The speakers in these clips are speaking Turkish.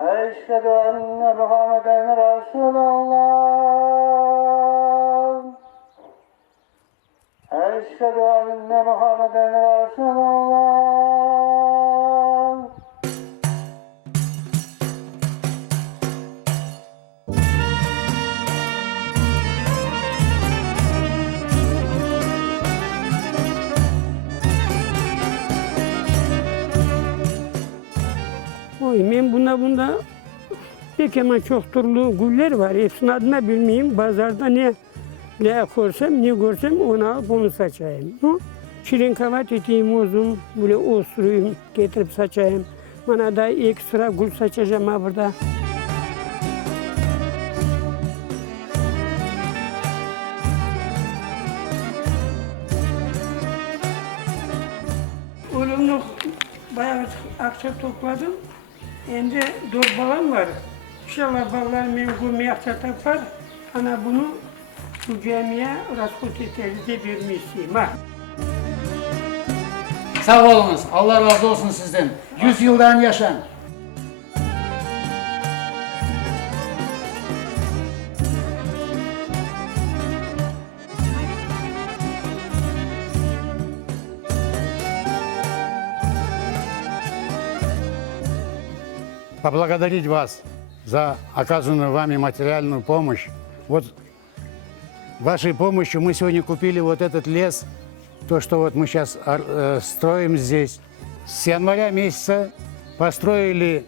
أشهد أن محمدا رسول الله أشهد أن محمدا رسول الله Ben bunda pek hemen çok türlü güller var. Hepsinin adını bilmeyeyim. Pazarda ne görsem onu alıp onu saçayım. Şirin kavat eteyim uzun, böyle osuruyum, getirip saçayım. Bana da ekstra gül saçacağım ha burada. Oğlumla bayağı akça topladım. Şimdi 4 balam var. İnşallah ballar benim gurme akça tapar. Ana bunu bu camiye rastkot eterliğe vermeyi isteyeyim ha. Sağ olunuz. Allah razı olsun sizden. 100 yıldan yaşan. Поблагодарить вас за оказанную вами материальную помощь. Вот вашей помощью мы сегодня купили вот этот лес, то, что вот мы сейчас строим здесь. С января месяца построили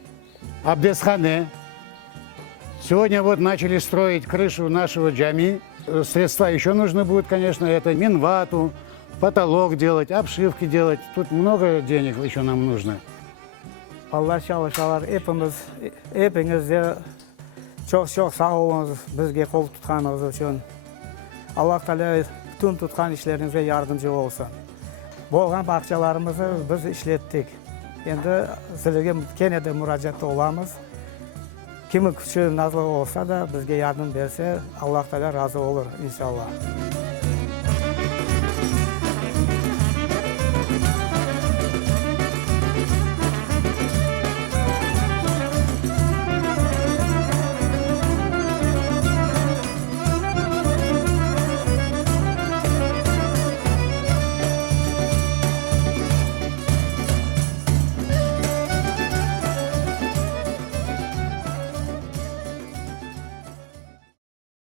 абдесхане. Сегодня вот начали строить крышу нашего джами. Средства еще нужны будут, конечно, это минвату, потолок делать, обшивки делать. Тут много денег еще нам нужно. Allah çalışalar hepiniz de çok sağ olunuz bizge kol tutkanınız için. Allah Teala bütün tutkan işlerinize yardımcı olsun. Bolgan bakçalarımızı biz işlettik. Endi sizlarga gene de müracaatda olamiz. Kimi kuchi nazlı olsa da bizge yardım berse Allah Teala razı olur inşallah.